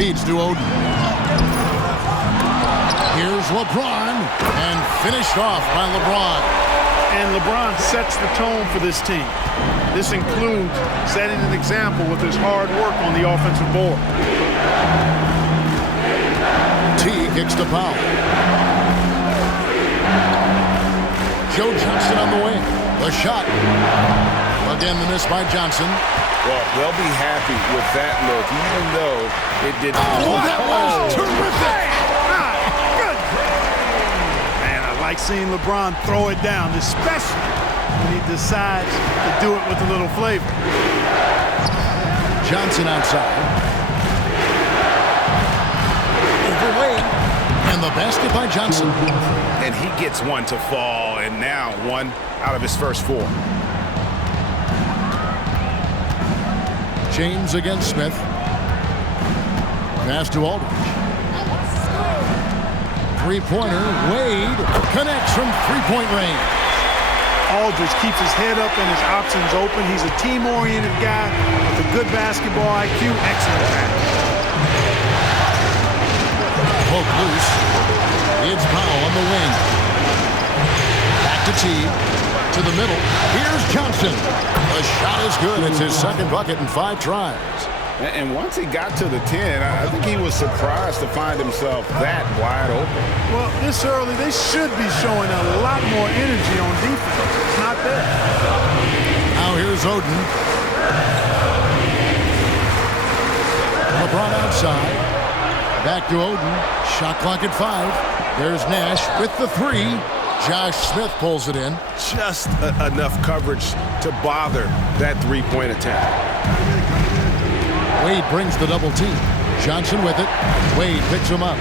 Feeds to Oden. Here's LeBron, and finished off by LeBron. And LeBron sets the tone for this team. This includes setting an example with his hard work on the offensive board. T kicks to Powell. Joe Johnson on the wing. The shot. Again, the miss by Johnson. Well, they'll be happy with that look, even though it did not. Oh, that was terrific! Good. Man, I like seeing LeBron throw it down, especially when he decides to do it with a little flavor. Johnson outside. Overweight. And the basket by Johnson. And he gets one to fall, and now one out of his first 4. James against Smith. Pass to Aldridge. Three-pointer. Wade connects from three-point range. Aldridge keeps his head up and his options open. He's a team-oriented guy with a good basketball IQ. Excellent pass. Poke loose. It's Powell on the wing. Back to T. To the middle. Here's Johnson. The shot is good. It's his second bucket in 5 tries. And once he got to the 10, I think he was surprised to find himself that wide open. Well, this early, they should be showing a lot more energy on defense. It's not there. Now here's Oden. LeBron outside. Back to Oden. Shot clock at 5. There's Nash with the 3. Josh Smith pulls it in. Just enough coverage to bother that three-point attempt. Wade brings the double team. Johnson with it. Wade picks him up.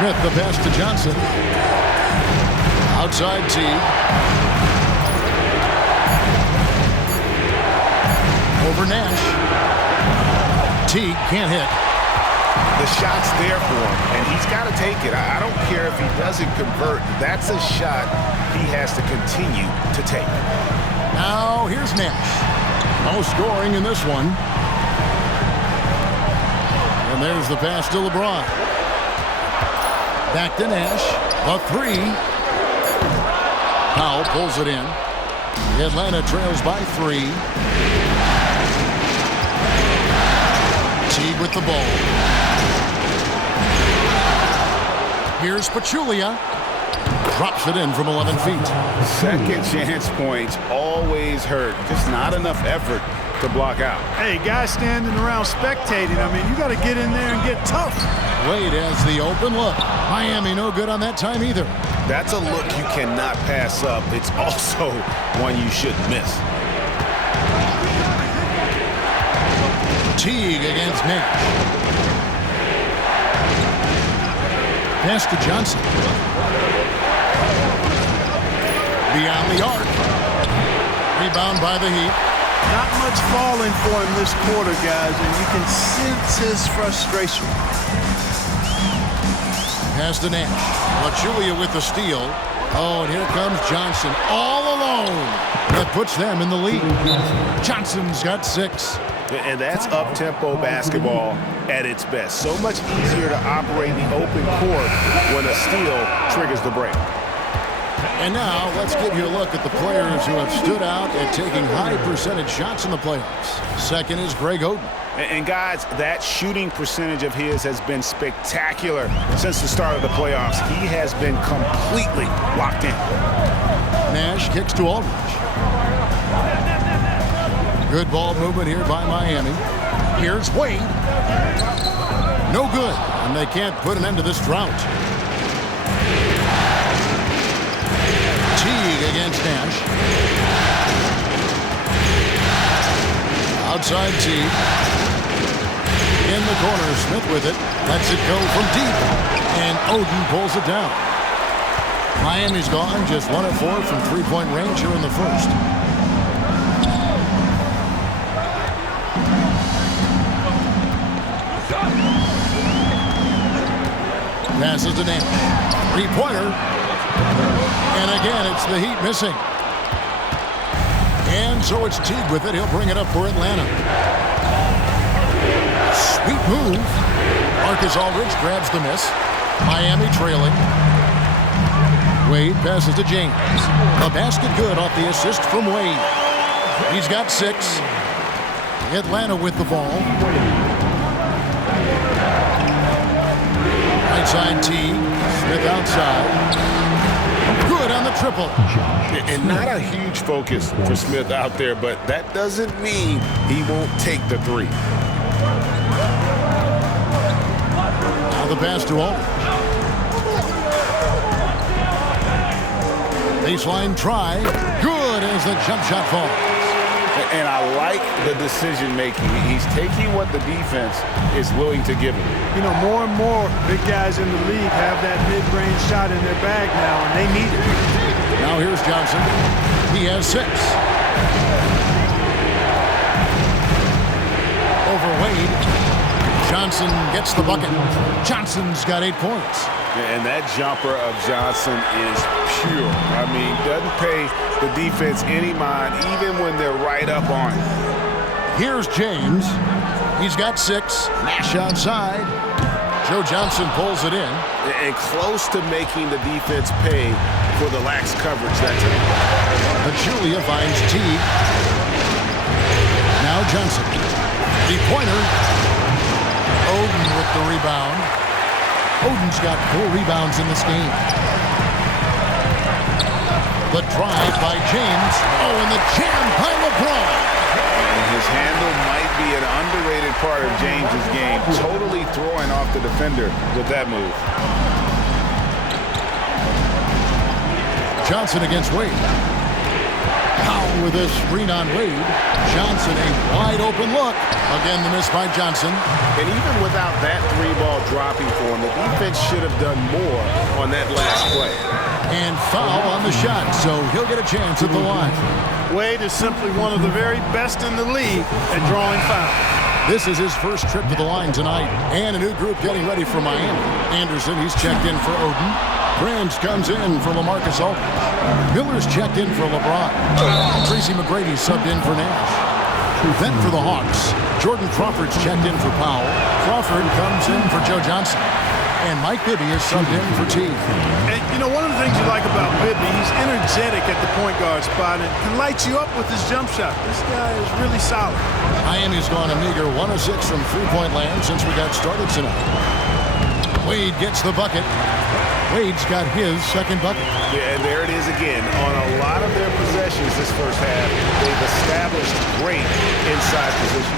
Smith the pass to Johnson. Outside T. Over Nash. T can't hit. The shot's there for him, and he's got to take it. I don't care if he doesn't convert. That's a shot he has to continue to take. Now here's Nash. No scoring in this one. And there's the pass to LeBron. Back to Nash. The 3. Powell pulls it in. Atlanta trails by 3. Teague with the ball. Here's Pachulia. Drops it in from 11 feet. Second chance points always hurt. Just not enough effort to block out. Hey, guys standing around spectating. I mean, you got to get in there and get tough. Wade has the open look. Miami no good on that time either. That's a look you cannot pass up. It's also one you shouldn't miss. Teague against Nash. Pass to Johnson. Beyond the arc. Rebound by the Heat. Not much falling for him this quarter, guys, and you can sense his frustration. Pass to Nash. Pachulia with the steal. Oh, and here comes Johnson all alone. That puts them in the lead. Johnson's got 6. And that's up-tempo basketball at its best. So much easier to operate the open court when a steal triggers the break. And now let's give you a look at the players who have stood out at taking high percentage shots in the playoffs. Second is Greg Oden. And guys, that shooting percentage of his has been spectacular since the start of the playoffs. He has been completely locked in. Nash kicks to Aldridge. Good ball movement here by Miami. Here's Wade. No good, and they can't put an end to this drought. Teague against Nash. Outside Teague. In the corner, Smith with it. Lets it go from deep. And Oden pulls it down. Miami's gone just 1 of 4 from three-point range here in the first. Passes to Nash. Three-pointer. And again, it's the Heat missing. And so it's Teague with it. He'll bring it up for Atlanta. Sweet move. Marcus Aldridge grabs the miss. Miami trailing. Wade passes to James. A basket good off the assist from Wade. He's got 6. Atlanta with the ball. Right side T. Smith outside. Good on the triple. And not a huge focus for Smith out there, but that doesn't mean he won't take the 3. Now the pass to Aldridge. Baseline try. Good as the jump shot falls. And I like the decision making. He's taking what the defense is willing to give him. You know, more and more big guys in the league have that mid-range shot in their bag now, and they need it. Now here's Johnson. He has 6. Over Wade. Johnson gets the bucket. Johnson's got 8 points. And that jumper of Johnson is pure. I mean, doesn't pay the defense any mind, even when they're right up on it. Here's James. He's got 6. Nash outside. Joe Johnson pulls it in. And close to making the defense pay for the lax coverage that time. Pachulia finds Teague. Now Johnson. Three-pointer. Oden with the rebound. Oden's got 4 rebounds in this game. The drive by James. Oh, and the jam by LeBron. And his handle might be an underrated part of James's game. Totally throwing off the defender with that move. Johnson against Wade. Powell with a screen on Wade. Johnson a wide open look. Again the miss by Johnson. And even without that 3-ball dropping for him, the defense should have done more on that last play. And foul on the shot, so he'll get a chance at the line. Wade is simply one of the very best in the league at drawing fouls. This is his first trip to the line tonight. And a new group getting ready for Miami. Anderson, he's checked in for Oden. Grams comes in for LaMarcus Aldridge. Miller's checked in for LeBron. Tracy McGrady subbed in for Nash. Then for the Hawks, Jordan Crawford's checked in for Powell. Crawford comes in for Joe Johnson. And Mike Bibby is subbed in for Teague. And, you know, one of the things you like about Bibby, he's energetic at the point guard spot and can light you up with his jump shot. This guy is really solid. Miami's gone a meager 1 of 6 from three-point land since we got started tonight. Wade gets the bucket. Wade's got his second bucket. Yeah, and there it is again. On a lot of their possessions this first half, they've established great inside position.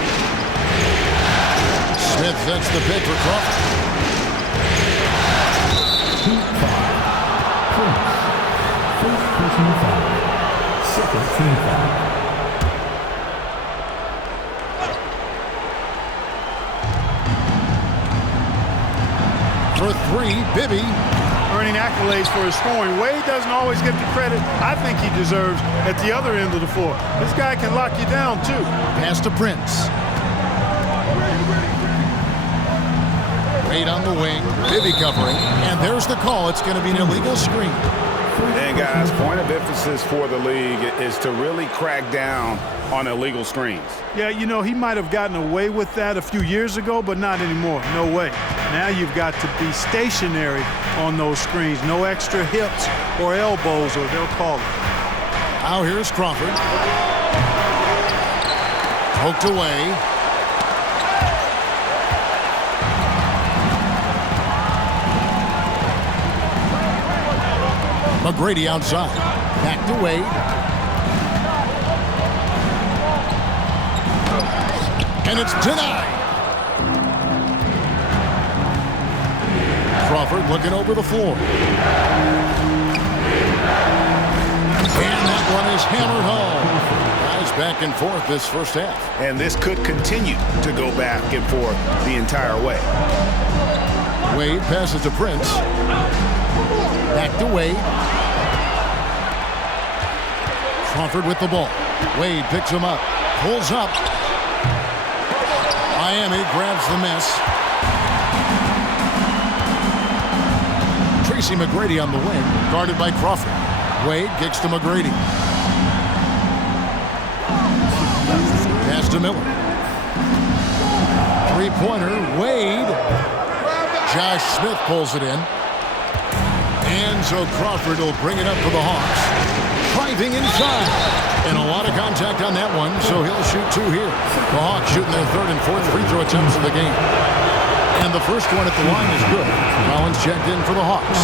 Smith sets the pick for Crawford. 2 foul. Prince. First personal foul. Second team foul. For 3, Bibby. Earning accolades for his scoring. Wade doesn't always get the credit I think he deserves at the other end of the floor. This guy can lock you down, too. Pass to Prince. Wade on the wing. Bibby covering. And there's the call. It's going to be an illegal screen. And guys, point of emphasis for the league is to really crack down on illegal screens. Yeah, you know, he might have gotten away with that a few years ago, but not anymore. No way. Now you've got to be stationary on those screens. No extra hips or elbows, or they'll call it. Now here's Crawford. Poked away. McGrady outside. Back to Wade. And it's denied. Crawford looking over the floor. And that one is hammered home. Guys back and forth this first half. And this could continue to go back and forth the entire way. Wade passes to Prince. Back to Wade. Crawford with the ball. Wade picks him up. Pulls up. Miami grabs the miss. Tracy McGrady on the wing, guarded by Crawford. Wade kicks to McGrady. Pass to Miller. Three-pointer, Wade. Josh Smith pulls it in. And so Crawford will bring it up for the Hawks. Driving inside. And a lot of contact on that one, so he'll shoot two here. The Hawks shooting their third and fourth free throw attempts of the game. And the first one at the line is good. Collins checked in for the Hawks.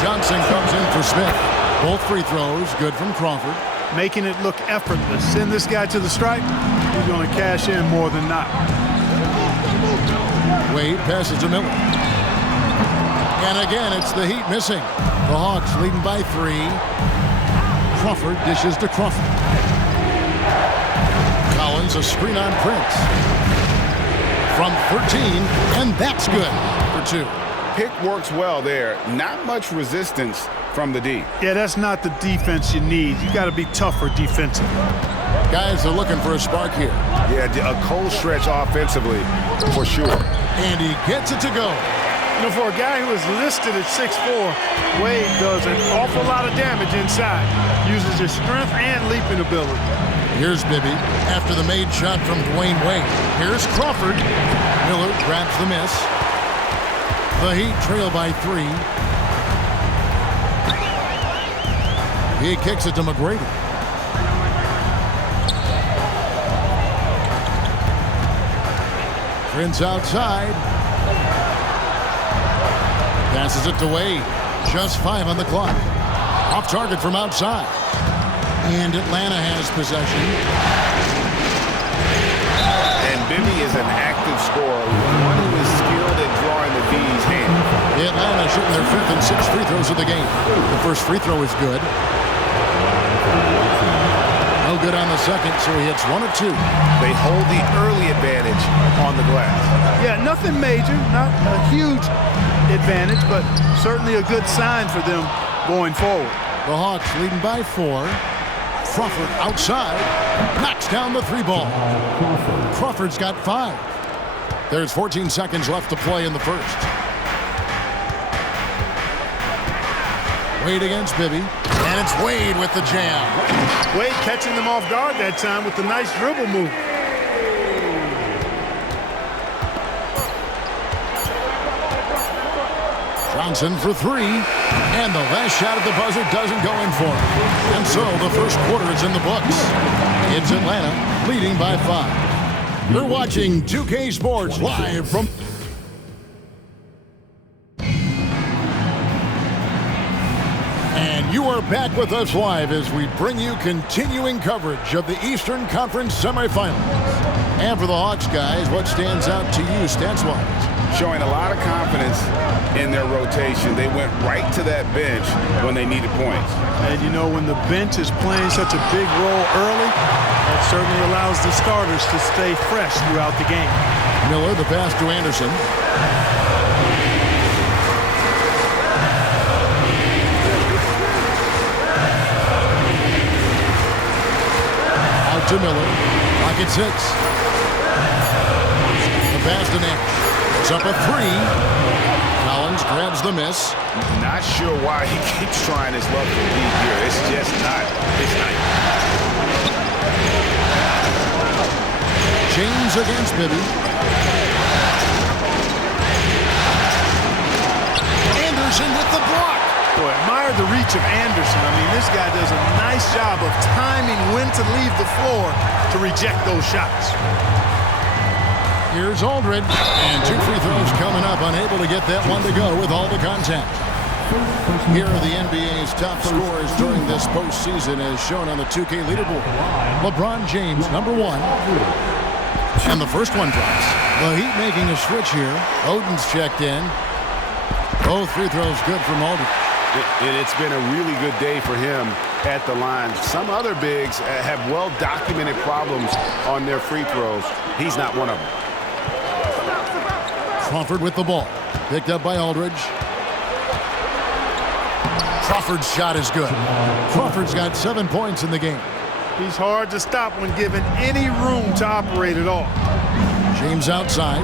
Johnson comes in for Smith. Both free throws, good from Crawford. Making it look effortless. Send this guy to the stripe, he's going to cash in more than not. Wade passes to Miller. And again, it's the Heat missing. The Hawks leading by 3. Crawford dishes to Crawford. Collins, a screen on Prince. From 13, and that's good for 2. Pick works well there. Not much resistance from the D. Yeah, that's not the defense you need. You got to be tougher defensively. Guys are looking for a spark here. Yeah, a cold stretch offensively for sure. And he gets it to go. You know, for a guy who is listed at 6'4", Wade does an awful lot of damage inside. Uses his strength and leaping ability. Here's Bibby after the made shot from Dwayne Wade. Here's Crawford. Miller grabs the miss. The Heat trail by 3. He kicks it to McGrady. Prince outside. Passes it to Wade. Just 5 on the clock. Off target from outside. And Atlanta has possession. And Bibby is an active scorer, one who is skilled at drawing the D's hand. Atlanta shooting their 5th and 6th free throws of the game. The first free throw is good. No good on the second, so he hits 1 of 2. They hold the early advantage on the glass. Yeah, nothing major, not a huge advantage, but certainly a good sign for them going forward. The Hawks leading by 4. Crawford outside, knocks down the 3 ball. Crawford's got 5. There's 14 seconds left to play in the first. Wade against Bibby, and it's Wade with the jam. Wade catching them off guard that time with a nice dribble move. Johnson for 3, and the last shot at the buzzer doesn't go in for him. And so the first quarter is in the books. It's Atlanta leading by 5. You're watching 2K Sports live from... And you are back with us live as we bring you continuing coverage of the Eastern Conference semifinals. And for the Hawks, guys, what stands out to you stats-wise? Showing a lot of confidence in their rotation. They went right to that bench when they needed points. And you know, when the bench is playing such a big role early, that certainly allows the starters to stay fresh throughout the game. Miller, the pass to Anderson. Out to Miller. Clock at 6. The pass to Nash. It's up a 3. Collins grabs the miss. Not sure why he keeps trying his luck to lead here. It's just not his night. James against Bibby. Anderson with the block. Boy, admire the reach of Anderson. I mean, this guy does a nice job of timing when to leave the floor to reject those shots. Here's Aldridge, and 2 free throws coming up, unable to get that one to go with all the contact. Here are the NBA's top scorers during this postseason as shown on the 2K leaderboard. LeBron James, number 1. And the first one drops. The Heat making a switch here. Oden's checked in. Both free throws good from Aldridge. It's been a really good day for him at the line. Some other bigs have well-documented problems on their free throws. He's not one of them. Crawford with the ball. Picked up by Aldridge. Crawford's shot is good. Crawford's got 7 points in the game. He's hard to stop when given any room to operate at all. James outside.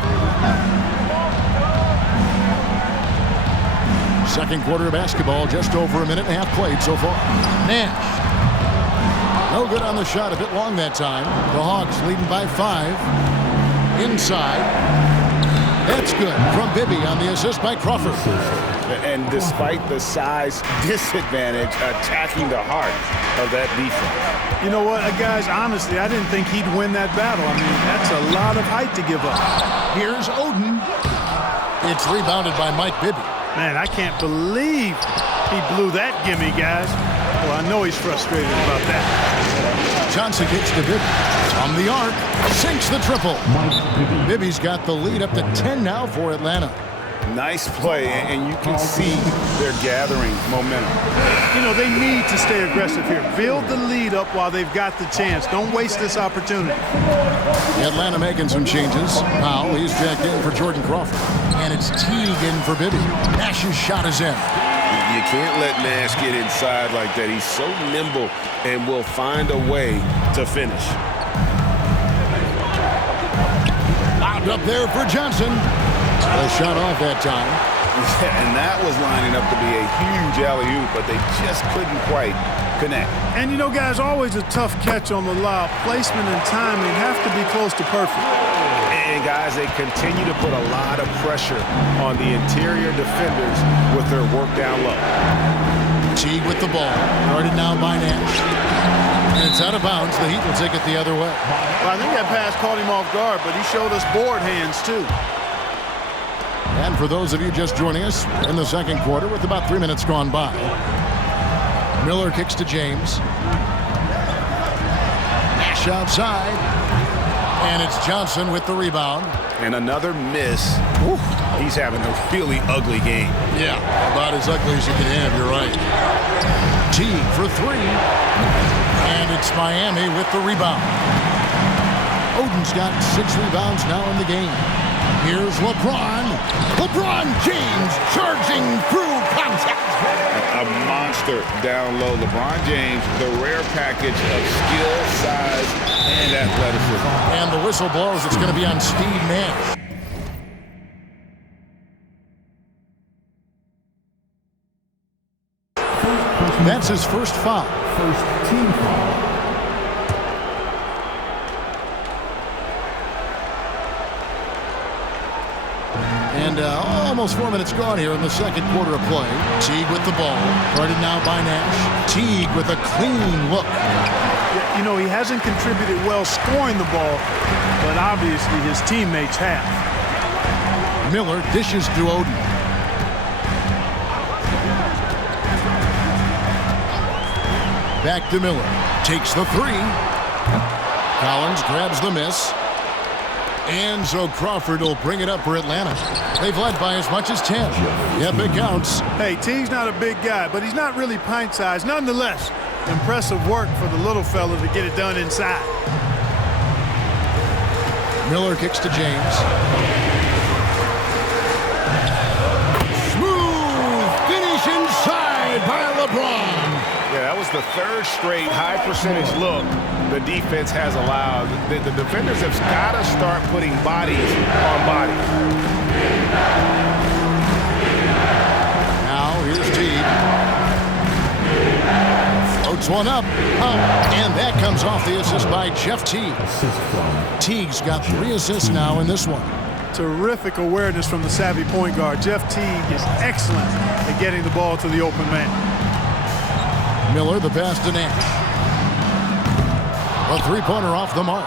Second quarter of basketball, just over a minute and a half played so far. Nash. No good on the shot, a bit long that time. The Hawks leading by 5. Inside. That's good from Bibby on the assist by Crawford. And despite the size disadvantage, attacking the heart of that defense. You know what, guys, honestly, I didn't think he'd win that battle. I mean, that's a lot of height to give up. Here's Oden. It's rebounded by Mike Bibby. Man, I can't believe he blew that gimme, guys. Well, I know he's frustrated about that. Johnson gets to Bibby. From the arc, sinks the triple. Bibby's got the lead up to 10 now for Atlanta. Nice play, and you can see they're gathering momentum. You know, they need to stay aggressive here. Build the lead up while they've got the chance. Don't waste this opportunity. Atlanta making some changes. Powell, he's jacked in for Jordan Crawford. And it's Teague in for Bibby. Nash's shot is in. You can't let Nash get inside like that. He's so nimble and will find a way to finish. Lobbed up there for Johnson. A shot off that time. Yeah, and that was lining up to be a huge alley-oop, but they just couldn't quite connect. And you know, guys, always a tough catch on the lob. Placement and timing have to be close to perfect. And guys, they continue to put a lot of pressure on the interior defenders with their work down low. Teague with the ball. Guarded now by Nash. And it's out of bounds. The Heat will take it the other way. Well, I think that pass caught him off guard, but he showed us board hands, too. And for those of you just joining us, in the second quarter with about 3 minutes gone by. Miller kicks to James. Nash outside. And it's Johnson with the rebound. And another miss. Whew. He's having a really ugly game. Yeah, about as ugly as you can have, you're right. Teague for three. And it's Miami with the rebound. Oden's got 6 rebounds now in the game. Here's LeBron. LeBron James charging through contact. A monster down low. LeBron James, the rare package of skill, size, and athleticism. And the whistle blows. It's going to be on Steve Nash. That's his first foul. First team foul. And almost 4 minutes gone here in the second quarter of play. Teague with the ball. Guarded now by Nash. Teague with a clean look. Yeah, you know, he hasn't contributed well scoring the ball, but obviously his teammates have. Miller dishes to Oden. Back to Miller. Takes the three. Collins grabs the miss. And so Crawford will bring it up for Atlanta. They've led by as much as 10. Yep, it counts. Hey, Teague's not a big guy, but he's not really pint-sized. Nonetheless, impressive work for the little fella to get it done inside. Miller kicks to James. Smooth finish inside by LeBron. Yeah, that was the third straight high-percentage look the defense has allowed. The defenders have got to start putting bodies on bodies. Now here's Teague. Floats one up. And that comes off the assist by Jeff Teague. Teague's got 3 assists now in this one. Terrific awareness from the savvy point guard. Jeff Teague is excellent at getting the ball to the open man. Miller the pass to Nash. A three-pointer off the mark.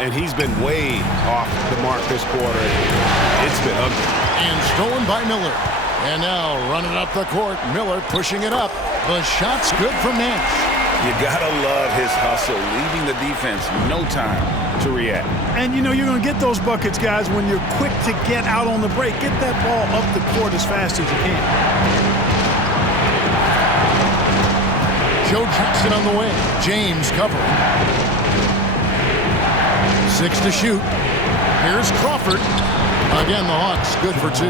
And he's been way off the mark this quarter. It's been ugly. And stolen by Miller. And now running up the court. Miller pushing it up. The shot's good from Nash. You gotta love his hustle, leaving the defense no time to react. And you know you're gonna get those buckets, guys, when you're quick to get out on the break. Get that ball up the court as fast as you can. Joe Jackson on the wing. James covering. 6 to shoot. Here's Crawford. Again, the Hawks good for 2.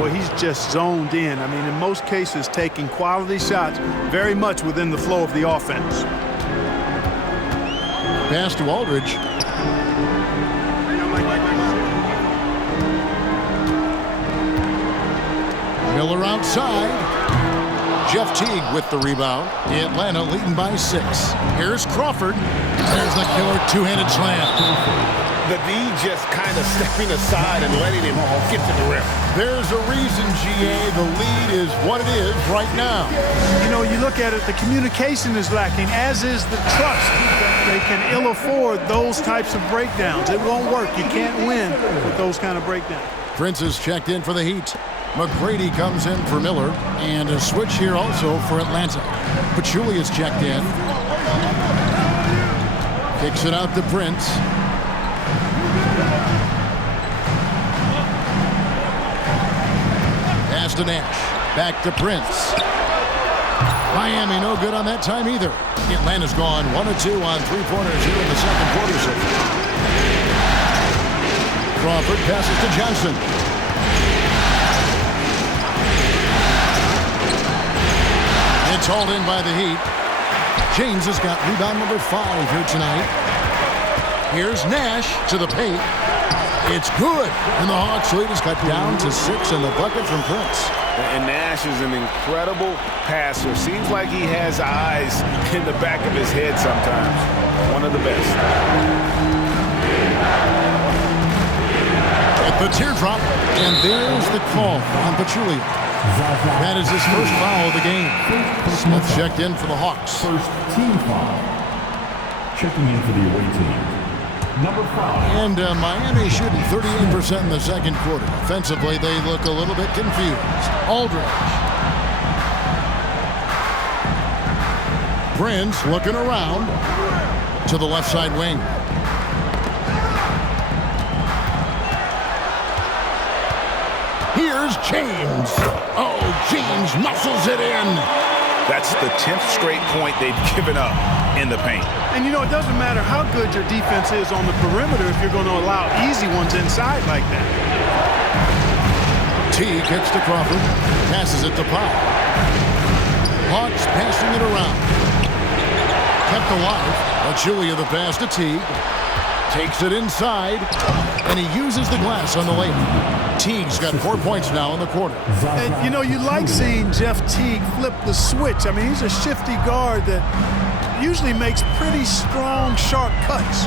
Well, he's just zoned in. I mean, in most cases, taking quality shots very much within the flow of the offense. Pass to Aldridge. Miller outside. Jeff Teague with the rebound. Atlanta leading by 6. Here's Crawford. There's the killer two-handed slam. The D just kind of stepping aside and letting him get to the rim. There's a reason, GA, the lead is what it is right now. You know, you look at it, the communication is lacking, as is the trust. They can ill afford those types of breakdowns. It won't work. You can't win with those kind of breakdowns. Prince is checked in for the Heat. McGrady comes in for Miller. And a switch here also for Atlanta. Pachulia is checked in. Kicks it out to Prince. Pass to Nash. Back to Prince. Miami no good on that time either. Atlanta's gone 1 of 2 on three-pointers here in the second quarter. So Crawford passes to Johnson. It's hauled in by the Heat. James has got rebound number 5 here tonight. Here's Nash to the paint. It's good. And the Hawks lead is cut down to 6 in the bucket from Prince. And Nash is an incredible passer. Seems like he has eyes in the back of his head sometimes. One of the best. At the teardrop. And there's the call on Pachulia. That is his first foul of the game. Smith checked in for the Hawks. First team foul. Checking in for the away team. Number 5. And Miami shooting 38% in the second quarter. Offensively, they look a little bit confused. Aldridge. Prince looking around to the left side wing. Here's James. Oh, James muscles it in. That's the 10th straight point they've given up in the paint. And, you know, it doesn't matter how good your defense is on the perimeter if you're going to allow easy ones inside like that. T kicks to Crawford. Passes it to Powell. Hawks passing it around. Kept alive. Pachulia the pass to Teague. Takes it inside. And he uses the glass on the layup. Teague's got 4 points now in the quarter. And, you know, you like seeing Jeff Teague flip the switch. I mean, he's a shifty guard that usually makes pretty strong, sharp cuts.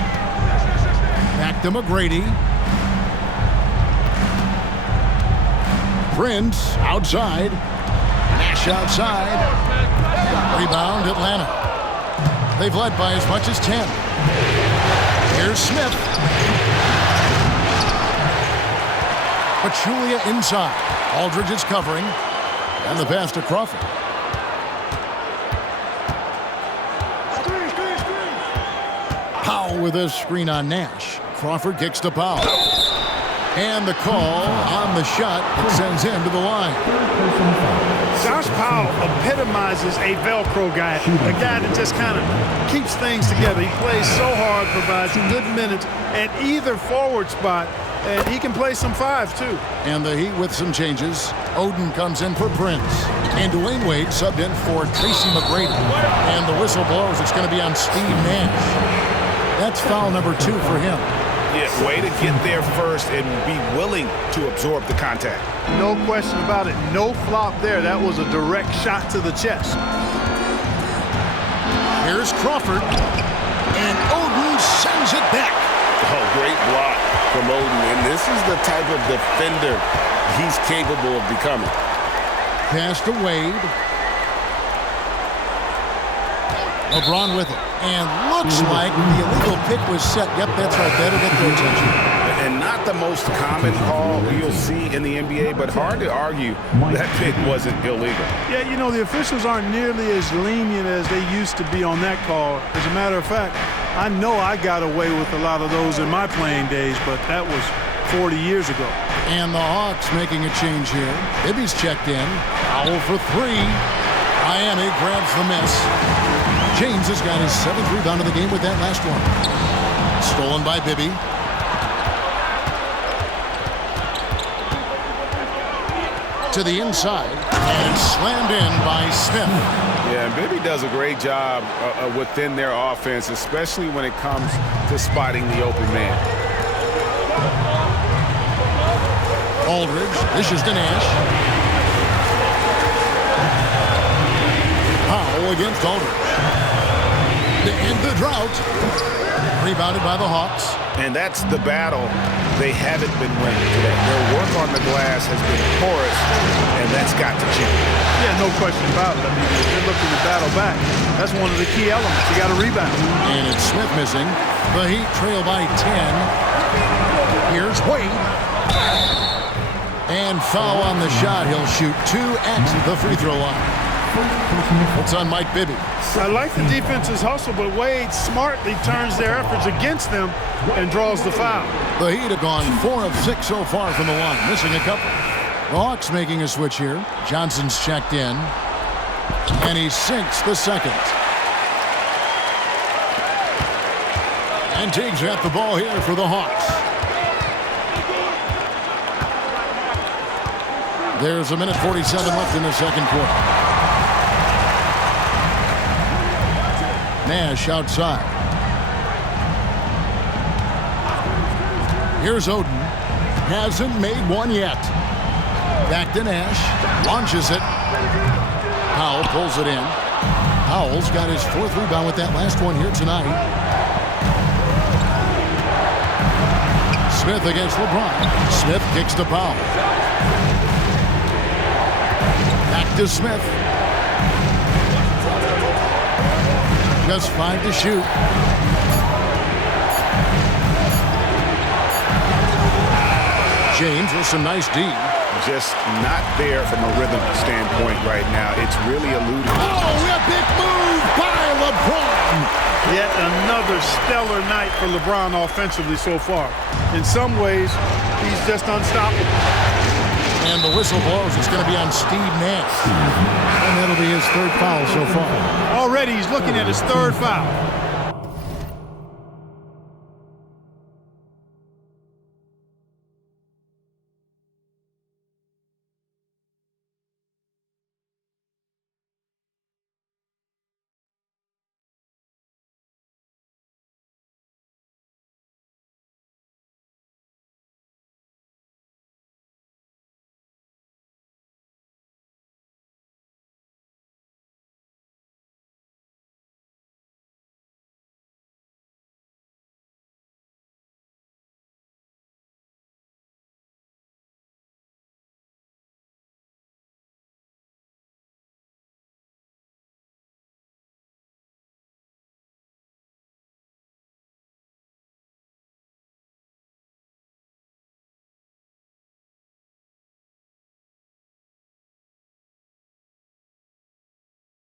Back to McGrady. Prince outside. Nash outside. Rebound Atlanta. They've led by as much as 10. Here's Smith. Pachulia inside. Aldridge is covering. And the pass to Crawford. Powell with a screen on Nash. Crawford kicks to Powell. And the call on the shot that sends him to the line. Josh Powell epitomizes a Velcro guy, a guy that just kind of keeps things together. He plays so hard, provides good minutes at either forward spot, and he can play some 5 too. And the Heat with some changes. Oden comes in for Prince. And Dwayne Wade subbed in for Tracy McGrady. And the whistle blows. It's going to be on Steve Nash. That's foul number 2 for him. Yeah, way to get there first and be willing to absorb the contact. No question about it. No flop there. That was a direct shot to the chest. Here's Crawford. And Oden sends it back. Oh, great block from Oden. And this is the type of defender he's capable of becoming. Pass to Wade. LeBron with it. And looks like the illegal pick was set. Yep, that's right. Better get their attention. And not the most common call you'll see in the NBA, but hard to argue that pick wasn't illegal. Yeah, you know, the officials aren't nearly as lenient as they used to be on that call. As a matter of fact, I know I got away with a lot of those in my playing days, but that was 40 years ago. And the Hawks making a change here. Bibby's checked in. Foul for 3. Miami grabs the miss. James has got his 7th rebound of the game with that last one. Stolen by Bibby. To the inside. And slammed in by Smith. Yeah, and Bibby does a great job within their offense, especially when it comes to spotting the open man. Aldridge dishes to Nash. Powell against Aldridge. To end the drought. Rebounded by the Hawks. And that's the battle they haven't been winning today. Their work on the glass has been porous, and that's got to change. Yeah, no question about it. I mean, if they're looking to battle back, that's one of the key elements. You got to rebound. And it's Smith missing. The Heat trail by 10. Here's Wade. And foul on the shot. He'll shoot 2 at the free throw line. It's on Mike Bibby. I like the defense's hustle, but Wade smartly turns their efforts against them and draws the foul. The Heat have gone 4 of 6 so far from the line, missing a couple. The Hawks making a switch here. Johnson's checked in. And he sinks the second. And Teague's got the ball here for the Hawks. There's a minute 47 left in the second quarter. Nash outside. Here's Oden. Hasn't made one yet. Back to Nash. Launches it. Powell pulls it in. Powell's got his 4th rebound with that last one here tonight. Smith against LeBron. Smith kicks to Powell. Back to Smith. Just 5 to shoot. James with some nice D. Just not there from a rhythm standpoint right now. It's really eluding. Oh, a big move by LeBron. Yet another stellar night for LeBron offensively so far. In some ways, he's just unstoppable. And the whistle blows. It's going to be on Steve Nash. And that'll be his 3rd foul so far. Already he's looking at his 3rd foul.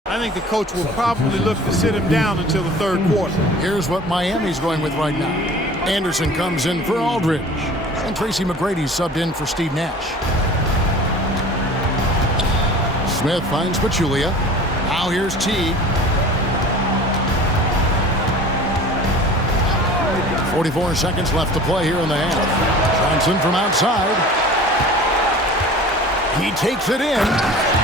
I think the coach will probably look to sit him down until the 3rd quarter. Here's what Miami's going with right now. Anderson comes in for Aldridge. And Tracy McGrady subbed in for Steve Nash. Smith finds Pachulia. Now here's Teague. 44 seconds left to play here in the half. Johnson from outside. He takes it in.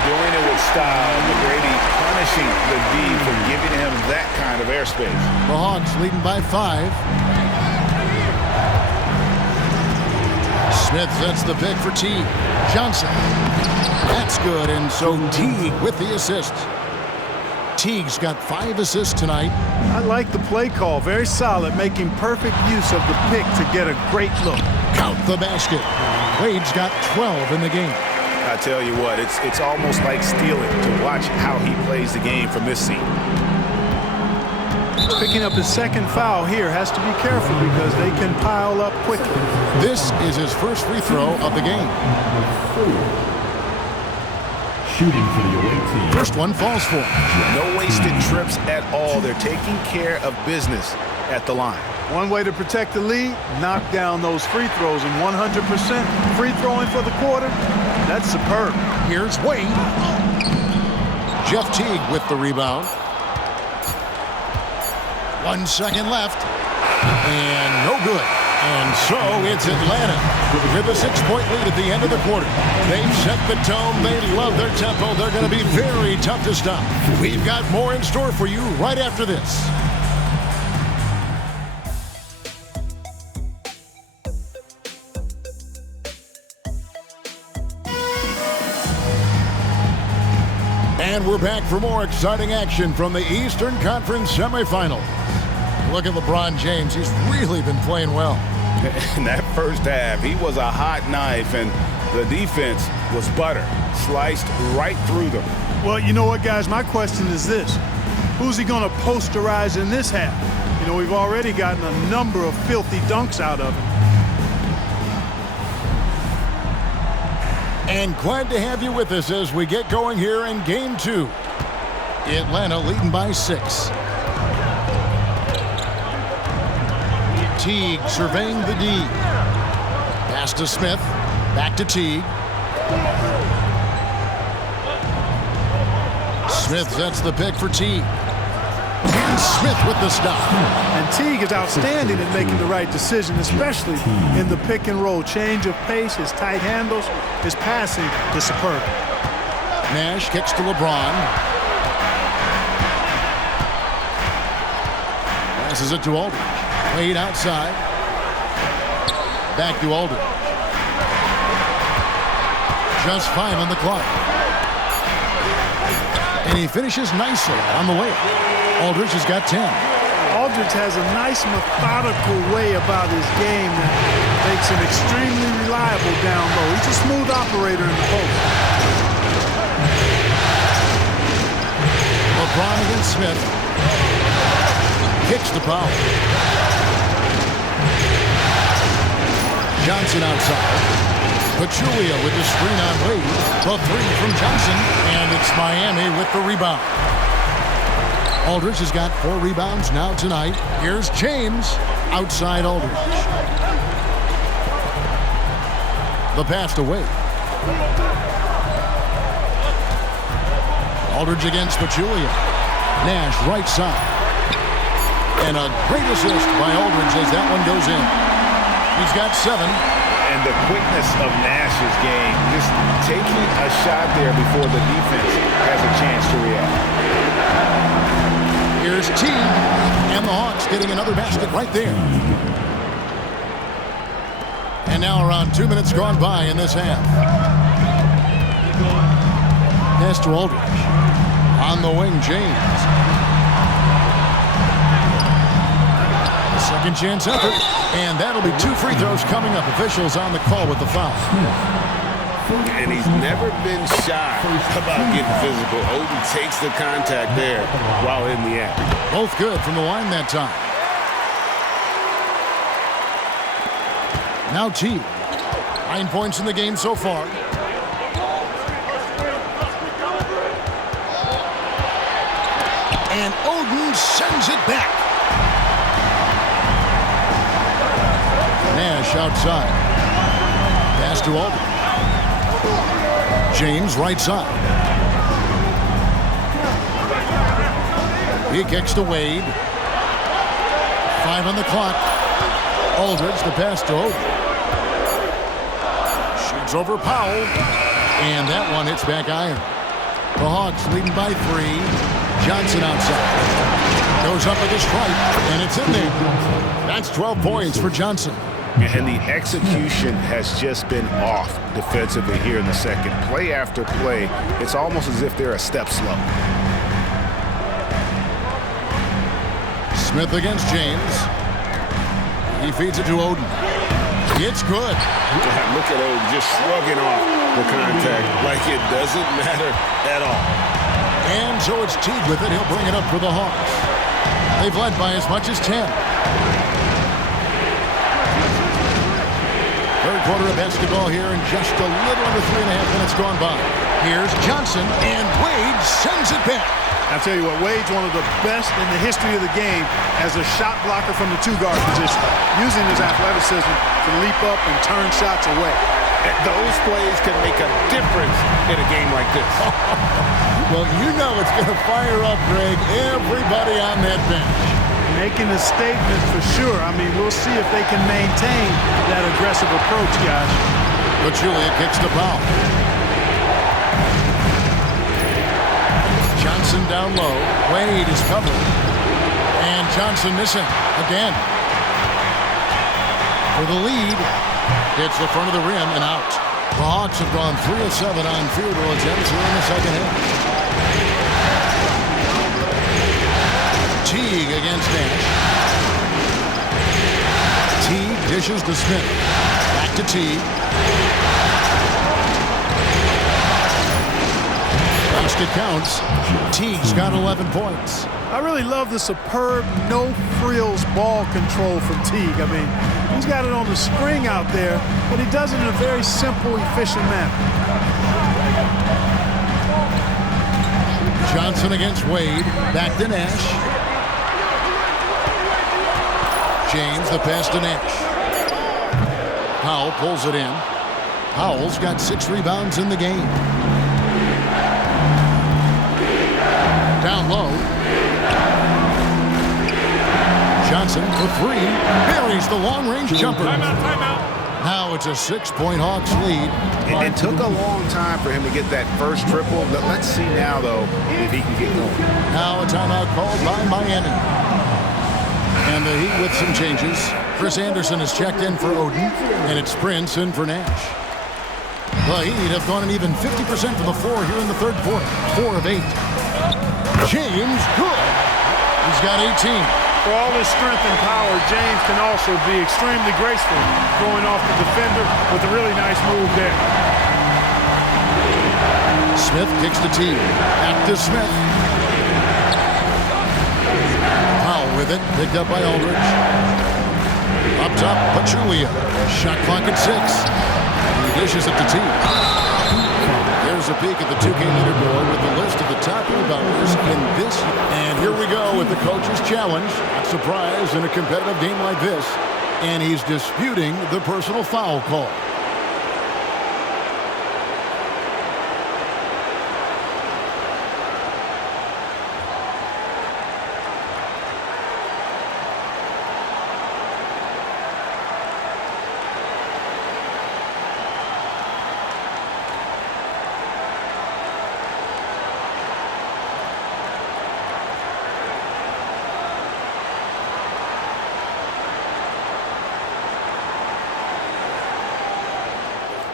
Doing it with style. McGrady punishing the D for giving him that kind of airspace. The Hawks leading by 5. Smith sets the pick for Teague. Johnson. That's good, and so Teague with the assist. Teague's got 5 assists tonight. I like the play call. Very solid, making perfect use of the pick to get a great look. Count the basket. Wade's got 12 in the game. I tell you what, it's almost like stealing to watch how he plays the game from this seat. Picking up his 2nd foul here, has to be careful because they can pile up quickly. This is his first free throw of the game. Shooting for the away team. First one falls for him. No wasted trips at all. They're taking care of business at the line. One way to protect the lead, knock down those free throws, and 100% free throwing for the quarter. That's superb. Here's Wade. Jeff Teague with the rebound. 1 second left. And no good. And so it's Atlanta with a 6-point lead at the end of the quarter. They've set the tone. They love their tempo. They're going to be very tough to stop. We've got more in store for you right after this. And we're back for more exciting action from the Eastern Conference semifinals. Look at LeBron James. He's really been playing well. In that first half, he was a hot knife, and the defense was butter, sliced right through them. Well, you know what, guys? My question is this. Who's he going to posterize in this half? You know, we've already gotten a number of filthy dunks out of him. And glad to have you with us as we get going here in Game 2. Atlanta leading by 6. Teague surveying the D. Pass to Smith. Back to Teague. Smith sets the pick for Teague. And Smith with the stop. And Teague is outstanding at making the right decision, especially in the pick and roll. Change of pace, his tight handles, his passing is superb. Nash kicks to LeBron. Passes it to Aldridge. Wade outside. Back to Aldridge. Just 5 on the clock. And he finishes nicely on the way. Aldridge has got 10. Aldridge has a nice methodical way about his game that makes him extremely reliable down low. He's a smooth operator in the post. LeBron against Smith. Kicks the foul. Johnson outside. Pachulia with the screen on Wade. The 3 from Johnson. And it's Miami with the rebound. Aldridge has got 4 rebounds now tonight. Here's James outside Aldridge. The pass to Wade. Aldridge against Pachulia. Nash right side. And a great assist by Aldridge as that one goes in. He's got 7. And the quickness of Nash's game, just taking a shot there before the defense has a chance to react. Here's Teague, and the Hawks getting another basket right there. And now around 2 minutes gone by in this half. Pass to Aldridge. On the wing, James. Second chance effort, and that'll be 2 free throws coming up. Officials on the call with the foul. And he's never been shy about getting physical. Oden takes the contact there while in the act. Both good from the line that time. Now Teague. 9 points in the game so far. And Oden sends it back. Nash outside. Pass to Aldridge. James right side. He kicks to Wade. 5 on the clock. Aldridge, the pass to Oden. Shoots over Powell. And that one hits back iron. The Hawks leading by 3. Johnson outside. Goes up with a stripe, and it's in there. That's 12 points for Johnson. And the execution has just been off defensively here in the second. Play after play, it's almost as if they're a step slow. Smith against James. He feeds it to Oden. It's good. Look at Oden just shrugging off the contact like it doesn't matter at all. And so it's Teague with it. He'll bring it up for the Hawks. They've led by as much as 10. Third quarter of basketball here in just a little under 3.5 minutes gone by. Here's Johnson, and Wade sends it back. I'll tell you what, Wade's one of the best in the history of the game as a shot blocker from the 2-guard position, using his athleticism to leap up and turn shots away. And those plays can make a difference in a game like this. Well, you know it's going to fire up, Greg, everybody on that bench. Making a statement for sure. I mean, we'll see if they can maintain that aggressive approach, guys. Pachulia kicks to Powell. Johnson down low. Wade is covered. And Johnson missing again. For the lead, hits the front of the rim and out. The Hawks have gone 3 of 7 on field goal attempts here in the second half. Teague against Nash. dishes to Smith. Back to T. Last it counts. T's got 11 points. I really love the superb no-frills ball control from Teague. I mean, he's got it on the string out there, but he does it in a very simple, efficient manner. Johnson against Wade. Back to Nash. James, the pass to Nash. Powell pulls it in. Powell's got 6 rebounds in the game. Down low. Johnson for 3. Buries the long-range jumper. Timeout. Now it's a 6-point Hawks lead. It took a long time for him to get that first triple. Let's see now, though, if he can get going. Now a timeout called by Miami. And the Heat with some changes. Chris Anderson has checked in for Oden, and it's Prince in for Nash. The Heat have gone an even 50% from the floor here in the third quarter. 4 of 8. James, good. He's got 18. For all his strength and power, James can also be extremely graceful, throwing off the defender with a really nice move there. Smith kicks to T. Back to Smith. Powell with it, picked up by Aldridge. Up top, Pachulia. Shot clock at 6. He dishes it to T. There's a peek at the 2K leaderboard with the list of the top rebounders in this. And here we go with the coach's challenge. Not surprised in a competitive game like this. And he's disputing the personal foul call.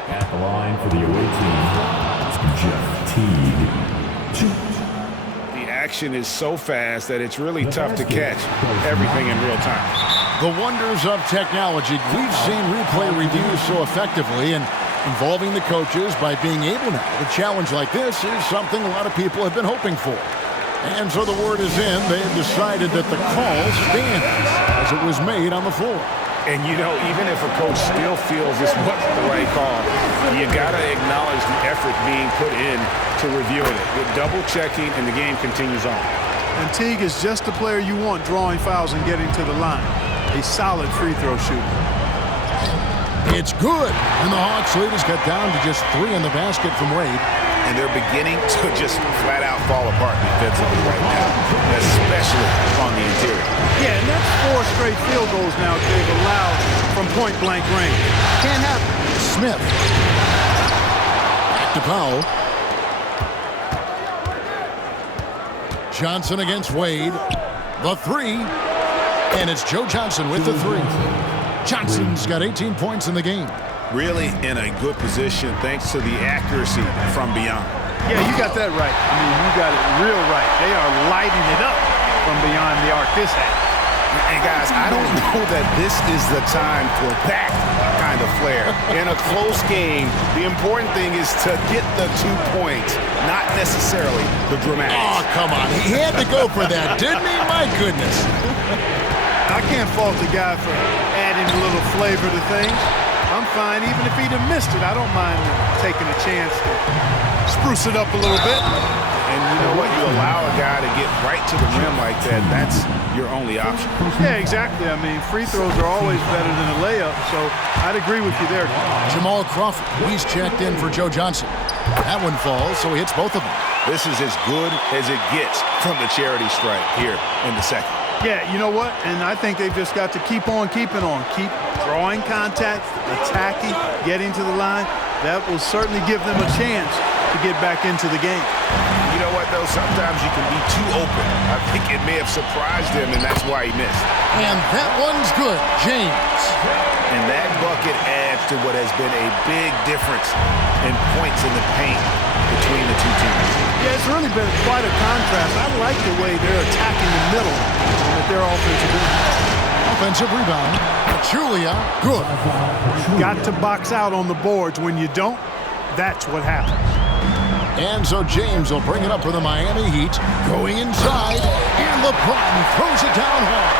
At the line for the away team, Jeff Teague. The action is so fast that it's really tough to catch everything in real time. The wonders of technology. We've seen replay reviews so effectively and involving the coaches by being able now. A challenge like this is something a lot of people have been hoping for. And so the word is in. They have decided that the call stands as it was made on the floor. And, you know, even if a coach still feels this wasn't the right call, you got to acknowledge the effort being put in to reviewing it. With double-checking, and the game continues on. And Teague is just the player you want drawing fouls and getting to the line. A solid free throw shooter. It's good. And the Hawks lead is cut down to just 3 in the basket from Wade. And they're beginning to just flat-out fall apart defensively right now, especially on the interior. Yeah, and that's 4 straight field goals now they've allowed from point-blank range. Can't happen. Smith. Back to Powell. Johnson against Wade. The 3. And it's Joe Johnson with the 3. Johnson's got 18 points in the game. Really in a good position thanks to the accuracy from beyond. Yeah, you got that right. I mean, you got it real right. They are lighting it up from beyond the arc this half. And guys, I don't know that this is the time for that kind of flair. In a close game, the important thing is to get the 2 points, not necessarily the dramatics. Oh, come on. He had to go for that, didn't he? My goodness. I can't fault the guy for adding a little flavor to things. I'm fine. Even if he'd have missed it, I don't mind taking a chance to spruce it up a little bit. And you know what? You allow a guy to get right to the rim like that, that's your only option. Yeah, exactly. I mean, free throws are always better than a layup, so I'd agree with you there. Jamal Crawford, he's checked in for Joe Johnson. That one falls, so he hits both of them. This is as good as it gets from the charity stripe here in the second. Yeah, you know what? And I think they've just got to keep on keeping on. Keep drawing contact, attacking, getting to the line. That will certainly give them a chance to get back into the game. You know what, though? Sometimes you can be too open. I think it may have surprised him, and that's why he missed. And that one's good. James. And that bucket adds to what has been a big difference in points in the paint between the two teams. Yeah, it's really been quite a contrast. I like the way they're attacking the middle with their offensive end. Offensive rebound. Julia, good. Got to box out on the boards. When you don't, that's what happens. And so James will bring it up for the Miami Heat. Going inside, and LeBron throws it down hard.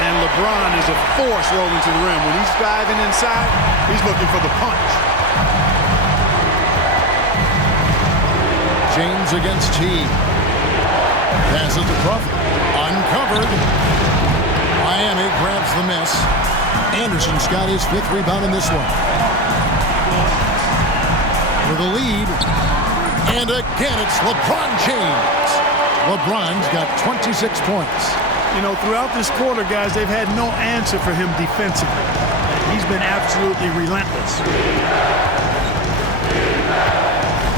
And LeBron is a force rolling to the rim. When he's diving inside, he's looking for the punch. James against T. Passes to Crawford. Uncovered. Miami grabs the miss. Anderson's got his 5th rebound in this one. For the lead. And again, it's LeBron James. LeBron's got 26 points. You know, throughout this quarter, guys, they've had no answer for him defensively. He's been absolutely relentless.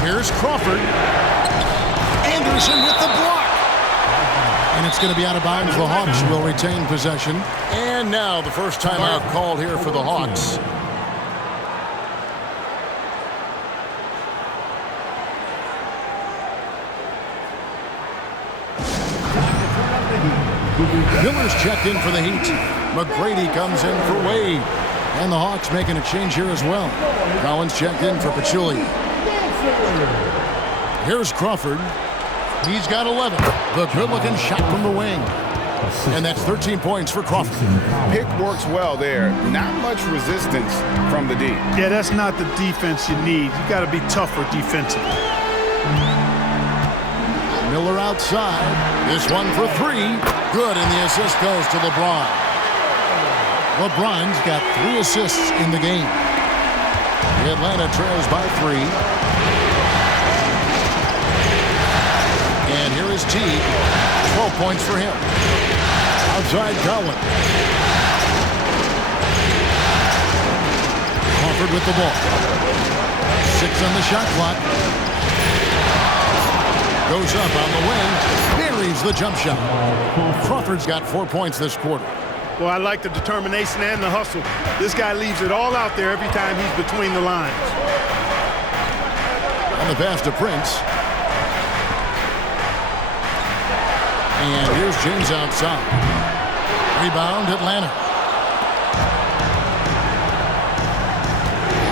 Here's Crawford. Anderson with the block. And it's going to be out of bounds. The Hawks will retain possession. And now the first timeout called here for the Hawks. Miller's checked in for the Heat. McGrady comes in for Wade. And the Hawks making a change here as well. Collins checked in for Pachulia. Here's Crawford. He's got 11. The good-looking shot from the wing. And that's 13 points for Crawford. Pick works well there. Not much resistance from the D. Yeah, that's not the defense you need. You got to be tougher defensively. Miller outside. This one for 3. Good, and the assist goes to LeBron. LeBron's got 3 assists in the game. Atlanta trails by 3. And here is Teague. 12 points for him. Outside Collins. Crawford with the ball. 6 on the shot clock. Goes up on the wing. Buries the jump shot. Crawford's got 4 points this quarter. Well, I like the determination and the hustle. This guy leaves it all out there every time he's between the lines. On the pass to Prince. And here's James outside. Rebound, Atlanta.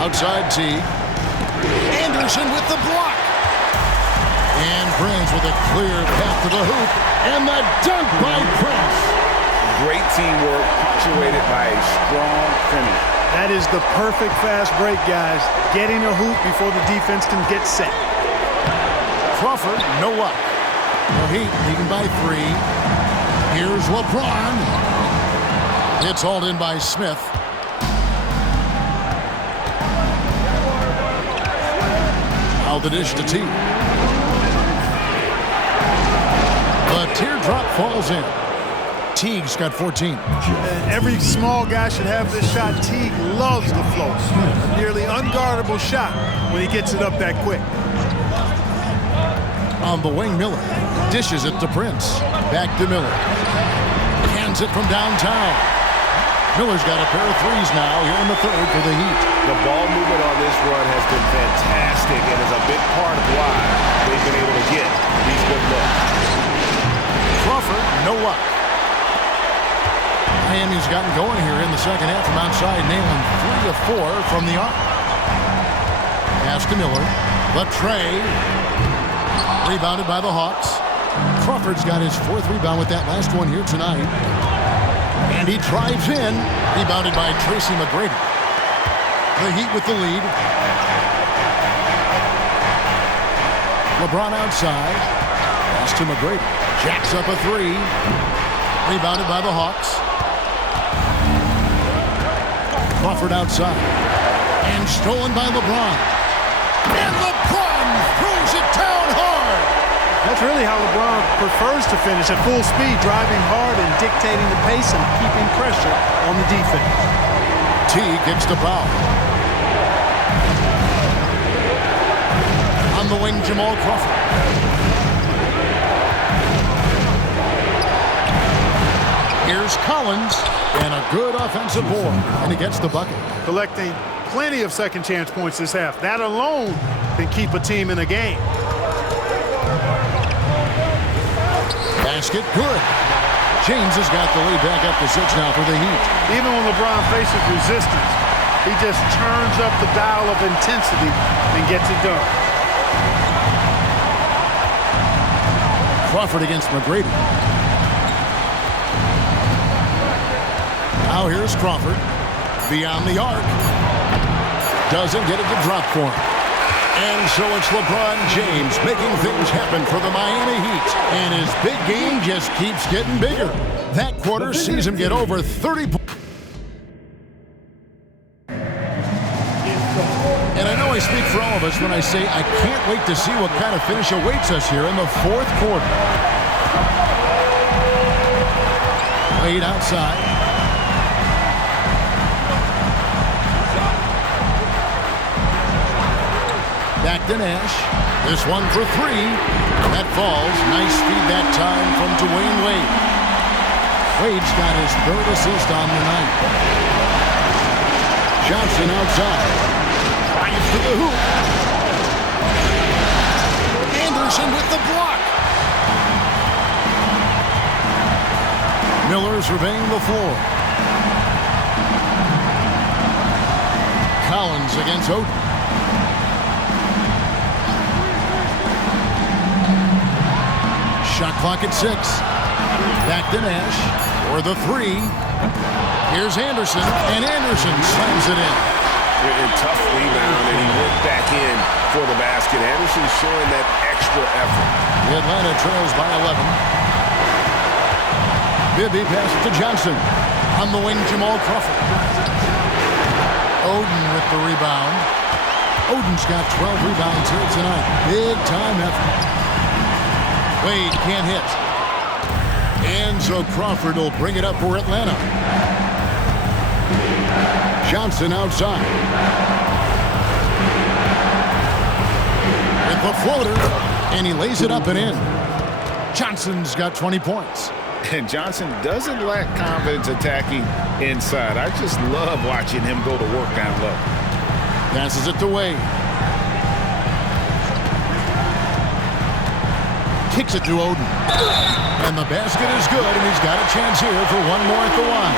Outside Teague. Anderson with the block. And Prince with a clear path to the hoop. And the dunk by Prince. Great teamwork, punctuated by a strong finish. That is the perfect fast break, guys. Getting a hoop before the defense can get set. Crawford, no luck. The Heat leading by 3. Here's LeBron. It's hauled in by Smith. Now the dish to Teague. The teardrop falls in. Teague's got 14. And every small guy should have this shot. Teague loves the float. A nearly unguardable shot when he gets it up that quick. On the wing, Miller dishes it to Prince. Back to Miller. Hands it from downtown. Miller's got a pair of 3s now here in the 3rd for the Heat. The ball movement on this run has been fantastic and is a big part of why they've been able to get these good looks. Crawford, no luck. Miami's gotten going here in the second half from outside, nailing 3 of 4 from the arc. Pass to Miller. The tray. Rebounded by the Hawks. Crawford's got his 4th rebound with that last one here tonight. And he drives in. Rebounded by Tracy McGrady. The Heat with the lead. LeBron outside. Pass to McGrady. Jacks up a 3. Rebounded by the Hawks. Crawford outside. And stolen by LeBron. And LeBron throws it down hard. That's really how LeBron prefers to finish, at full speed, driving hard and dictating the pace and keeping pressure on the defense. T gets the foul. On the wing, Jamal Crawford. Here's Collins, and a good offensive board, and he gets the bucket. Collecting plenty of second chance points this half. That alone can keep a team in a game. Basket good. James has got the lead back up to 6 now for the Heat. Even when LeBron faces resistance, he just turns up the dial of intensity and gets it done. Crawford against McGrady. Now here's Crawford. Beyond the arc. Doesn't get it to drop for him. And so it's LeBron James making things happen for the Miami Heat. And his big game just keeps getting bigger. That quarter sees him get over 30 points. And I know I speak for all of us when I say I can't wait to see what kind of finish awaits us here in the fourth quarter. Wade outside. Back to Nash. This one for 3. That falls. Nice feed that time from Dwayne Wade. Wade's got his 3rd assist on the night. Johnson outside. Drives to the hoop. Anderson with the block. Miller surveying the floor. Collins against Oden. Shot clock at 6. Back to Nash for the 3. Here's Anderson, and Anderson slams it in. Tough rebound, and he went back in for the basket. Anderson showing that extra effort. Atlanta trails by 11. Bibby passes to Johnson. On the wing, Jamal Crawford. Oden with the rebound. Oden's got 12 rebounds here tonight. Big time effort. Wade can't hit. And so Crawford will bring it up for Atlanta. Johnson outside. With the floater, and he lays it up and in. Johnson's got 20 points. And Johnson doesn't lack confidence attacking inside. I just love watching him go to work down low. Passes it to Wade. Kicks it to Oden. And the basket is good, and he's got a chance here for one more at the line.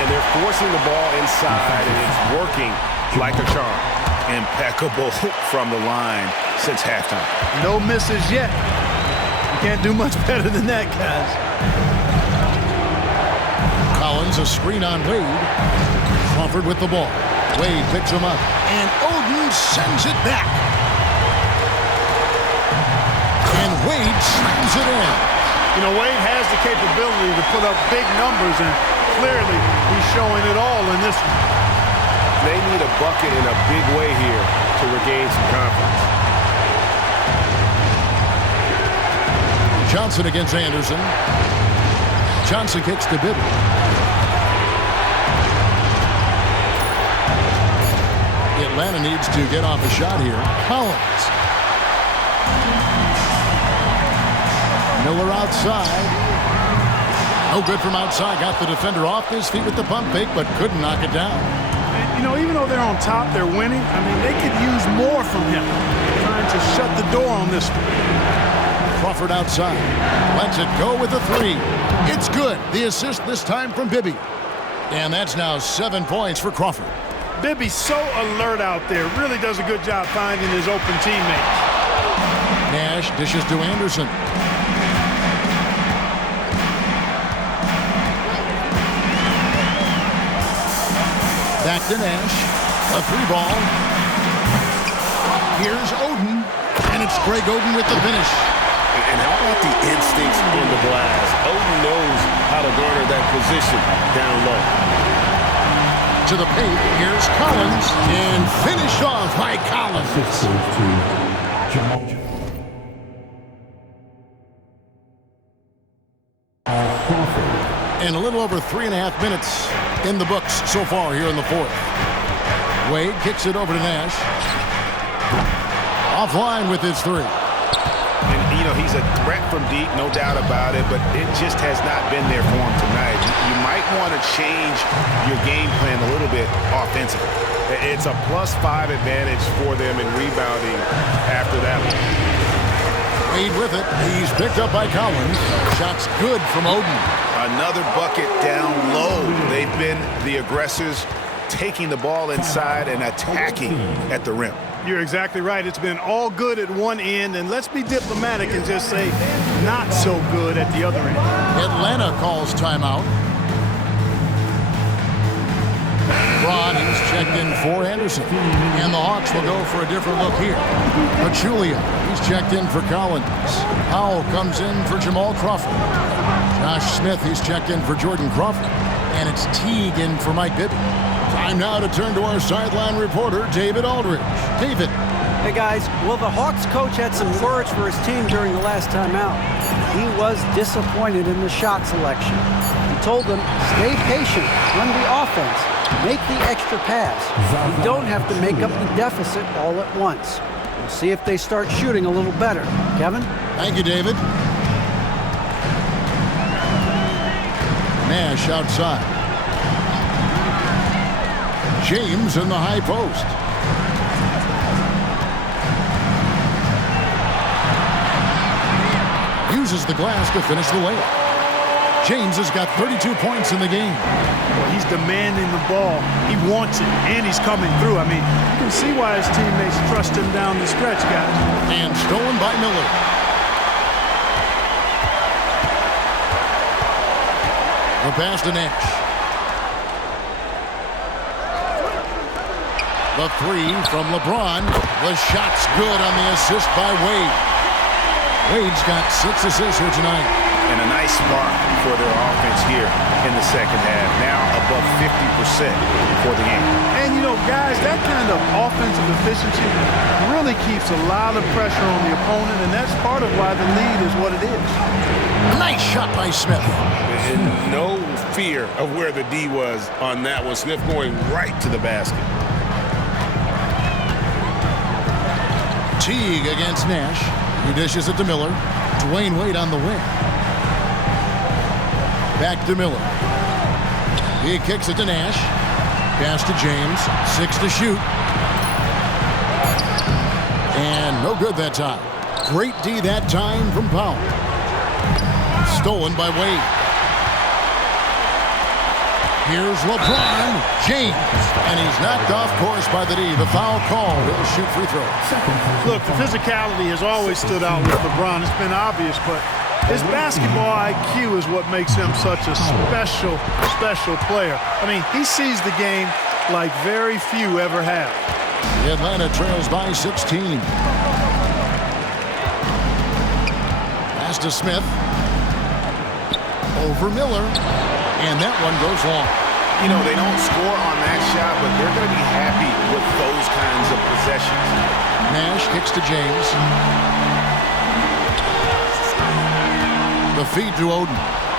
And they're forcing the ball inside, and it's working like a charm. Impeccable from the line since halftime. No misses yet. You can't do much better than that, guys. Collins, a screen on Wade. Crawford with the ball. Wade picks him up, and Oden sends it back. And Wade slams it in. You know, Wade has the capability to put up big numbers, and clearly he's showing it all in this one. They need a bucket in a big way here to regain some confidence. Johnson against Anderson. Johnson kicks to Bibby. Atlanta needs to get off a shot here. Collins. Miller outside. No good from outside. Got the defender off his feet with the pump fake, but couldn't knock it down. You know, even though they're on top, they're winning. I mean, they could use more from him. Trying to shut the door on this one. Crawford outside. Lets it go with a 3. It's good. The assist this time from Bibby. And that's now 7 points for Crawford. Bibby's so alert out there. Really does a good job finding his open teammates. Nash dishes to Anderson. Back to Nash. A 3-ball. Here's Oden. And it's Greg Oden with the finish. And how about the instincts on the glass? Oden knows how to garner that position down low. To the paint, here's Collins. And finished off by Collins. Goes to Jamal. And a little over 3.5 minutes in the books so far here in the fourth. Wade kicks it over to Nash. Offline with his 3. And, you know, he's a threat from deep, no doubt about it, but it just has not been there for him tonight. You might want to change your game plan a little bit offensively. It's a +5 advantage for them in rebounding after that one. Wade with it. He's picked up by Collins. Shot's good from Oden. Another bucket down low. They've been the aggressors, taking the ball inside and attacking at the rim. You're exactly right. It's been all good at one end, and let's be diplomatic and just say not so good at the other end. Atlanta calls timeout. Braun is checked in for Anderson. And the Hawks will go for a different look here. Pachulia, he's checked in for Collins. Powell comes in for Jamal Crawford. Josh Smith, he's checked in for Jordan Crawford. And it's Teague in for Mike Bibby. Time now to turn to our sideline reporter, David Aldridge. David. Hey, guys. Well, the Hawks coach had some words for his team during the last time out. He was disappointed in the shot selection. He told them, stay patient, run the offense, make the extra pass. You don't have to make up the deficit all at once. We'll see if they start shooting a little better. Kevin? Thank you, David. Nash outside. James in the high post. Uses the glass to finish the layup. James has got 32 points in the game. Well, he's demanding the ball. He wants it, and he's coming through. I mean, you can see why his teammates trust him down the stretch, guys. And stolen by Miller. The pass to Nash. The three from LeBron. The shot's good on the assist by Wade. Wade's got 6 assists here tonight. And a nice spark for their offense here in the second half. Now above 50% for the game. And, you know, guys, that kind of offensive efficiency really keeps a lot of pressure on the opponent, and that's part of why the lead is what it is. Nice shot by Smith. And no fear of where the D was on that one. Smith going right to the basket. Teague against Nash. He dishes it to Miller. Dwayne Wade on the wing. Back to Miller. He kicks it to Nash. Pass to James. 6 to shoot. And no good that time. Great D that time from Powell. Stolen by Wade. Here's LeBron James. And he's knocked off course by the D. The foul call. He'll shoot free throws. Look, the physicality has always stood out with LeBron. It's been obvious, but his basketball IQ is what makes him such a special, special player. I mean, he sees the game like very few ever have. Atlanta trails by 16. Pass to Smith. Over Miller. And that one goes long. You know, they don't score on that shot, but they're going to be happy with those kinds of possessions. Nash kicks to James. The feed to Oden.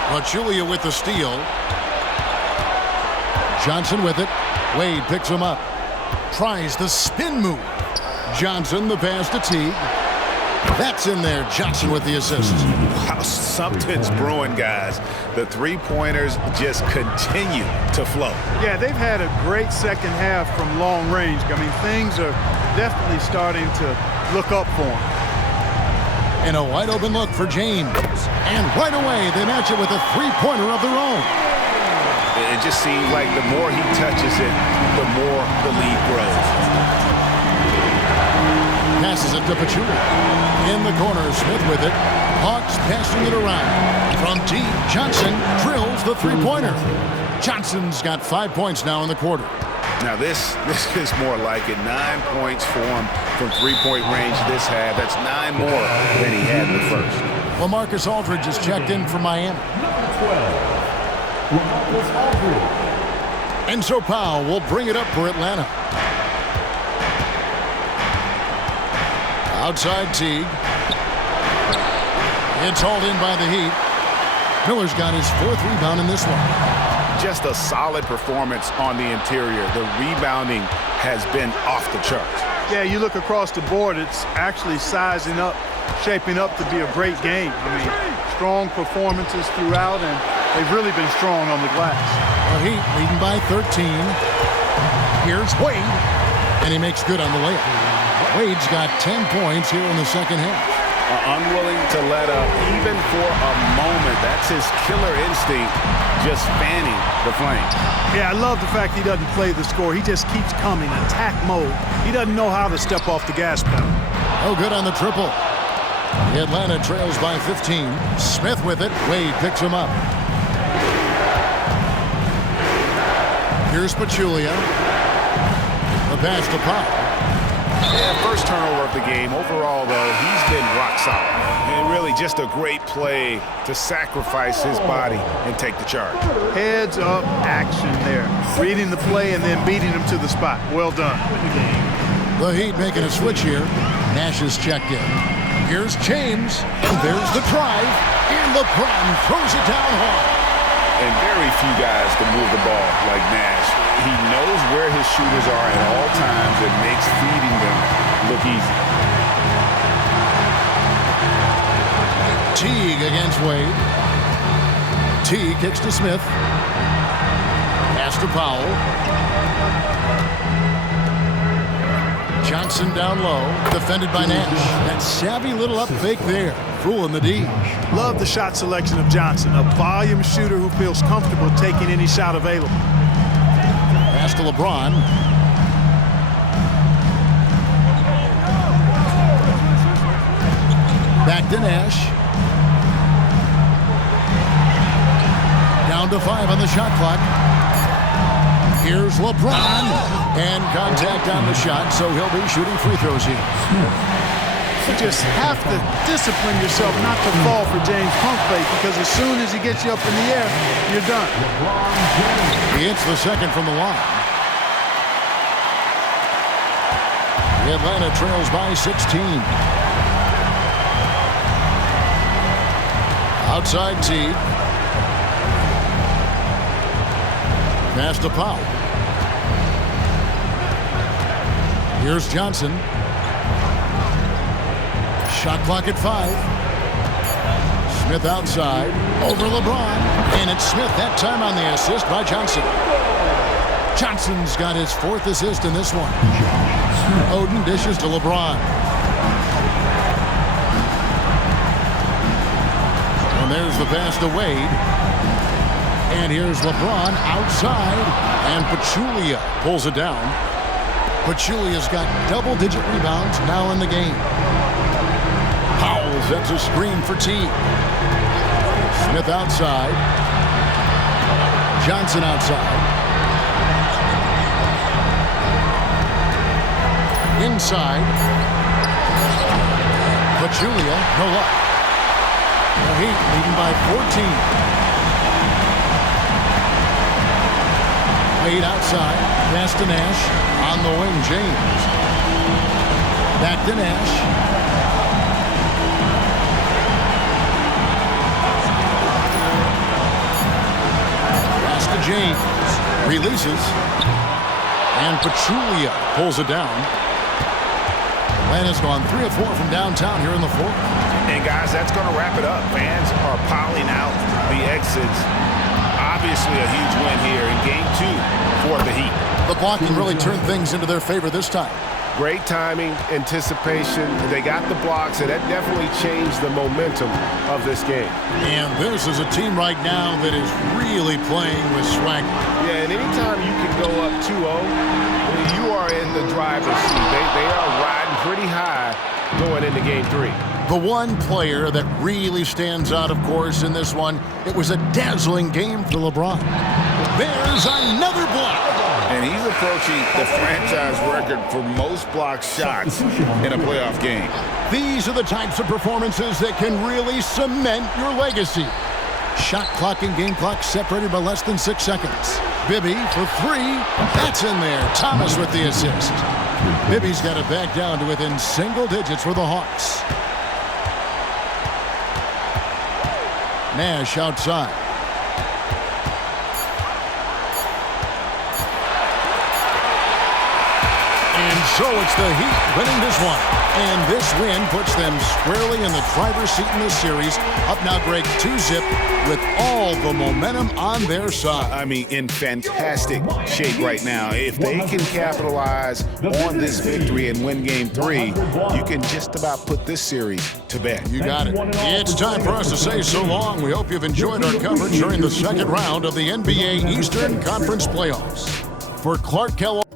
Pachulia with the steal. Johnson with it. Wade picks him up. Tries the spin move. Johnson the pass to Teague. That's in there. Johnson with the assist. Wow, something's brewing, guys. The three-pointers just continue to flow. Yeah, they've had a great second half from long range. I mean, things are definitely starting to look up for them. And a wide open look for James. And right away, they match it with a three-pointer of their own. It just seems like the more he touches it, the more the lead grows. Passes it to Pachulia. In the corner, Smith with it. Hawks passing it around. From deep, Johnson drills the three-pointer. Johnson's got 5 points now in the quarter. Now this is more like it. 9 points for him from three-point range this half. That's 9 more than he had in the first. Well, Marcus Aldridge is checked in for Miami. And so Powell will bring it up for Atlanta. Outside Teague. It's hauled in by the Heat. Miller's got his 4th rebound in this one. Just a solid performance on the interior. The rebounding has been off the charts. Yeah, you look across the board, it's actually sizing up, shaping up to be a great game. I mean, strong performances throughout, and they've really been strong on the glass. The Heat leading by 13. Here's Wade, and he makes good on the layup. Wade's got 10 points here in the second half. unwilling to let up even for a moment. That's his killer instinct, just fanning the flame. Yeah, I love the fact he doesn't play the score. He just keeps coming, attack mode. He doesn't know how to step off the gas pedal. Oh, good on the triple. The Atlanta trails by 15. Smith with it. Wade picks him up. Here's Pachulia. The pass to Powell. Yeah, first turnover of the game. Overall, though, he's been rock solid. And really just a great play to sacrifice his body and take the charge. Heads up action there. Reading the play and then beating him to the spot. Well done. The Heat making a switch here. Nash is checked in. Here's James. There's the drive. And LeBron throws it down hard. And very few guys can move the ball like Nash. He knows where his shooters are at all times and makes feeding them look easy. Teague against Wade. Teague kicks to Smith. Pass to Powell. Johnson down low. Defended by Nash. That savvy little up fake there. Fooling the D. Love the shot selection of Johnson. A volume shooter who feels comfortable taking any shot available. Pass to LeBron. Back to Nash. Down to 5 on the shot clock. Here's LeBron. And contact on the shot, so he'll be shooting free throws here. You just have to discipline yourself not to fall for James pump fake, because as soon as he gets you up in the air, you're done. He hits the second from the line. The Atlanta trails by 16. Outside T. Pass to Powell. Here's Johnson. Shot clock at 5. Smith outside. Over LeBron. And it's Smith that time on the assist by Johnson. Johnson's got his 4th assist in this one. Oden dishes to LeBron. And there's the pass to Wade. And here's LeBron outside. And Pachulia pulls it down. Pachulia's got double-digit rebounds now in the game. Powell sets a screen for T. Smith outside. Johnson outside. Inside. Pachulia, no luck. The Heat leading by 14. Wade outside. Pass to Nash. On the wing, James. Back to Nash. Pass to James. Releases. And Pachulia pulls it down. Atlanta's gone 3 of 4 from downtown here in the 4th. And guys, that's going to wrap it up. Fans are piling out the exits. Obviously a huge win here in Game 2 for the Heat. The blocking really turned things into their favor this time. Great timing, anticipation. They got the blocks, and that definitely changed the momentum of this game. And this is a team right now that is really playing with swagger. Yeah, and anytime you can go up 2-0, you are in the driver's seat. They are riding pretty high going into Game 3. The one player that really stands out, of course, in this one, it was a dazzling game for LeBron. There's another block. And he's approaching the franchise record for most blocked shots in a playoff game. These are the types of performances that can really cement your legacy. Shot clock and game clock separated by less than 6 seconds. Bibby for 3. That's in there. Thomas with the assist. Bibby's got it back down to within single digits for the Hawks. Nash outside. And so it's the Heat winning this one. And this win puts them squarely in the driver's seat in this series. Up now, Greg, 2-zip with all the momentum on their side. I mean, in fantastic shape right now. If they can capitalize on this victory and win Game 3, you can just about put this series to bed. You got it. It's time for us to say so long. We hope you've enjoyed our coverage during the second round of the NBA Eastern Conference Playoffs. For Clark Kellogg.